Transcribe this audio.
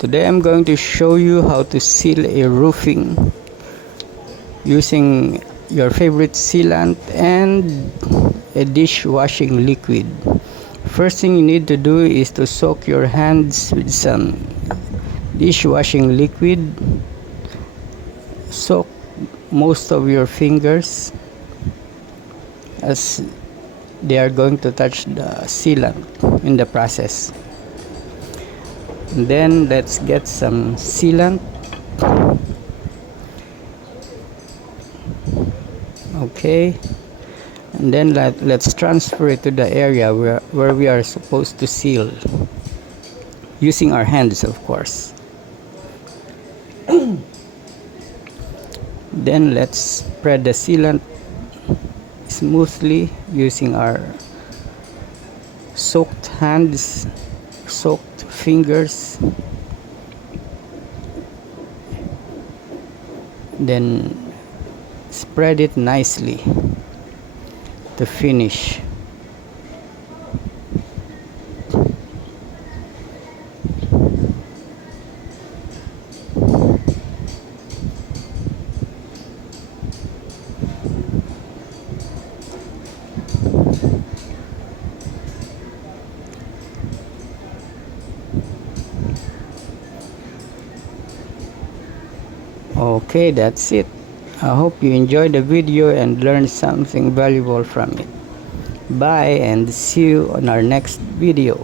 Today I'm going to show you how to seal a roofing using your favorite sealant and a dishwashing liquid. First thing you need to do is to soak your hands with some dishwashing liquid. Soak most of your fingers as they are going to touch the sealant in the process. And then let's get some sealant. Okay, and then let's transfer it to the area where we are supposed to seal, using our hands, of course. Then let's spread the sealant smoothly using our soaked hands, soaked fingers. Then spread it nicely to finish. Okay, that's it. I hope you enjoyed the video and learned something valuable from it. Bye and see you on our next video.